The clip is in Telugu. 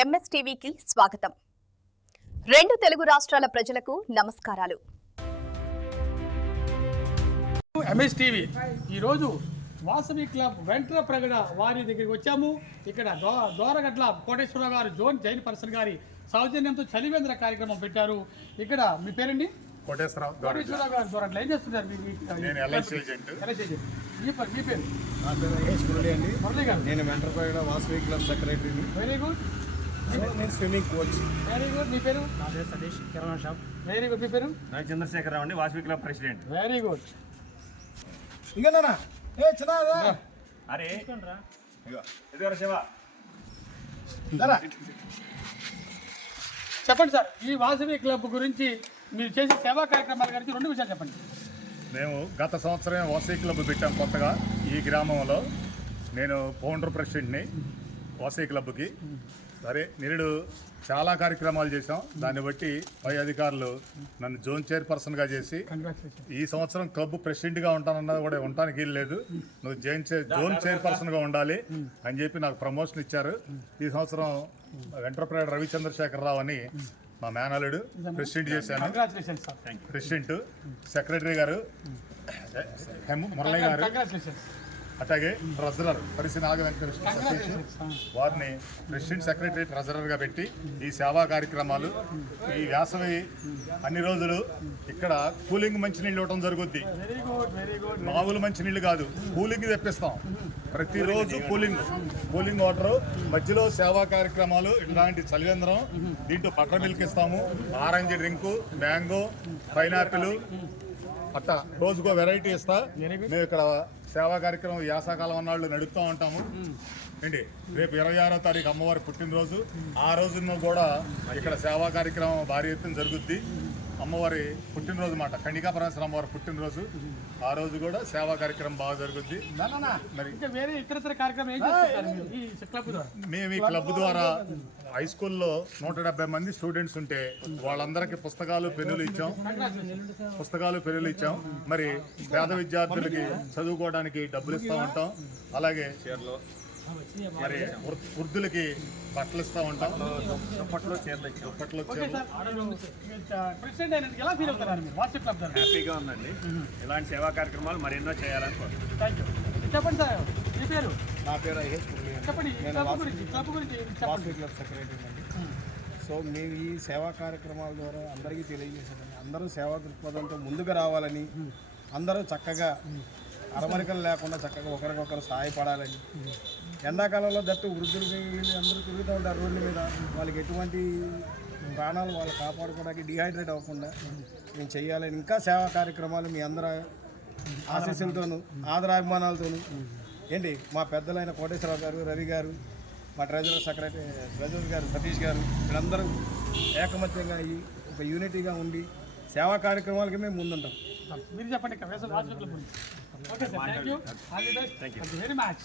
ఎంఎస్టీవీకి స్వాగతం. రెండు తెలుగు రాష్ట్రాల ప్రజలకు నమస్కారాలు. ఎంఎస్టీవీ ఈరోజు వాసవి క్లబ్ వెంట్రప్రగడ వారి దగ్గరికి వచ్చాము. ఇక్కడ దోరగట్ల కోటేశ్వరరావు గారు జోన్ జైన్ పర్సన్ గారి సౌజన్యంతో చలివేంద్ర కార్యక్రమం పెట్టారు. ఇక్కడ మీ పేరండి? కోటేశ్వరరావు గారు దోరగట్ల ఏం చేస్తున్నారు? మీ పేరు? నా పేరు మహేష్ మురళి అండి. మురళి గారు, నేను వెంట్రప్రగడ వాసవి క్లబ్ సెక్రటరీని. Very good. నేను స్విమ్మింగ్ కోచ్. Very good. మీ పేరు? నా పేరు Satish, kirana shop. Very good. మీ పేరు? నాకు చంద్రశేఖరరావు అండి, Vasavi club president. Very good. ఇంకేనా ఏ చిన్న అరే ఇదివర శివ చెప్పండి సార్, ఈ వాసవి క్లబ్ గురించి మీరు చేసే సేవా కార్యక్రమాల గురించి రెండు విషయాలు చెప్పండి. మేము గత సంవత్సరం వాసవి క్లబ్ పెట్టాం కొత్తగా ఈ గ్రామంలో. నేను ఫౌండర్ ప్రెసిడెంట్ని వాసవి క్లబ్కి. సరే నిరుడు చాలా కార్యక్రమాలు చేసాం. దాన్ని బట్టి పై అధికారులు నన్ను జోన్ చైర్పర్సన్గా చేసి ఈ సంవత్సరం క్లబ్ ప్రెసిడెంట్గా ఉంటానన్నది కూడా ఉండటానికి వీల్లేదు, నువ్వు జోన్ చైర్పర్సన్గా ఉండాలి అని చెప్పి నాకు ప్రమోషన్ ఇచ్చారు. ఈ సంవత్సరం వెంట్రప్రగడ రవిచంద్రశేఖరరావు అని మా మేనలుడు ప్రెసిడెంట్ చేశాను. ప్రెసిడెంట్ సెక్రటరీ గారు మురళి గారు, అట్లాగే ట్రెజరర్ పరిసి నాగ వెంకటేశ్వర సతీష్ వారిని ప్రెసిడెంట్ సెక్రటరీ ట్రెజరర్గా పెట్టి ఈ సేవా కార్యక్రమాలు ఈ వేసవి అన్ని రోజులు ఇక్కడ కూలింగ్ మంచినీళ్ళు ఇవ్వడం జరుగుద్ది. మామూలు మంచినీళ్ళు కాదు, కూలింగ్ తెప్పిస్తాం ప్రతిరోజు. కూలింగ్ వాటర్ మధ్యలో సేవా కార్యక్రమాలు ఇలాంటి చలివేంద్రం. దీంట్లో బటర్ మిల్క్ ఇస్తాము, ఆరెంజ్ డ్రింకు, మ్యాంగో, పైనాపిల్ అట్టా రోజుకో వెరైటీ ఇస్తా. మేము ఇక్కడ సేవా కార్యక్రమం యాసకాలం అన్నాళ్ళు నడుపుతూ ఉంటాము అండి. రేపు 26వ తారీఖు అమ్మవారి పుట్టినరోజు. ఆ రోజున కూడా ఇక్కడ సేవా కార్యక్రమం భారీ ఎత్తున జరుగుద్ది. అమ్మవారి పుట్టినరోజు మాట, కన్నికా పరమేశ్వర అమ్మవారి పుట్టినరోజు. ఆ రోజు కూడా సేవా కార్యక్రమం బాగా జరుగుద్ది. మరి వేరే ఇతర కార్యక్రమం మేము ఈ క్లబ్ ద్వారా హై స్కూల్లో 170 మంది స్టూడెంట్స్ ఉంటే వాళ్ళందరికీ పుస్తకాలు పెన్నులు ఇచ్చాం. మరి పేద విద్యార్థులకి చదువుకోవడానికి డబ్బులు ఇస్తూ ఉంటాం. అలాగే మరి వృద్ధులకి బట్టలు ఇస్తూ ఉంటాం. హ్యాపీగా ఉందండి. ఇలాంటి సేవా కార్యక్రమాలు మరెన్నో చేయాలనుకుంటున్నాను. చెప్పండి సార్, మీ పేరు? నా పేరు మహేష్ మురళి. చెప్పండి, వాసవి క్లబ్ సెక్రటరీ అండి. సో మేము ఈ సేవా కార్యక్రమాల ద్వారా అందరికీ తెలియజేసేదండి, అందరూ సేవా దృక్పథంతో ముందుకు రావాలని, అందరూ చక్కగా అరమరికలు లేకుండా చక్కగా ఒకరికొకరు సహాయపడాలని. ఎండాకాలంలో దట్టు వృద్ధులు వీళ్ళు అందరూ తిరుగుతూ ఉంటారు రోడ్ల మీద. వాళ్ళకి ఎటువంటి ప్రాణాలు వాళ్ళు కాపాడుకోవడానికి డిహైడ్రేట్ అవ్వకుండా మేము చేయాలని, ఇంకా సేవా కార్యక్రమాలు మీ అందరూ ఆశీస్సులతోనూ ఆదరాభిమానాలతోనూ ఏంటి మా పెద్దలైన కోటేశ్వరరావు గారు, రవి గారు, మా ట్రెజరర్ గారు సతీష్ గారు, వీళ్ళందరూ ఏకమత్యంగా అయ్యి ఒక యూనిటీగా ఉండి సేవా కార్యక్రమాలకి మేము ముందుంటాం. మీరు చెప్పండి. Okay sir, thank you. All the best. Very much.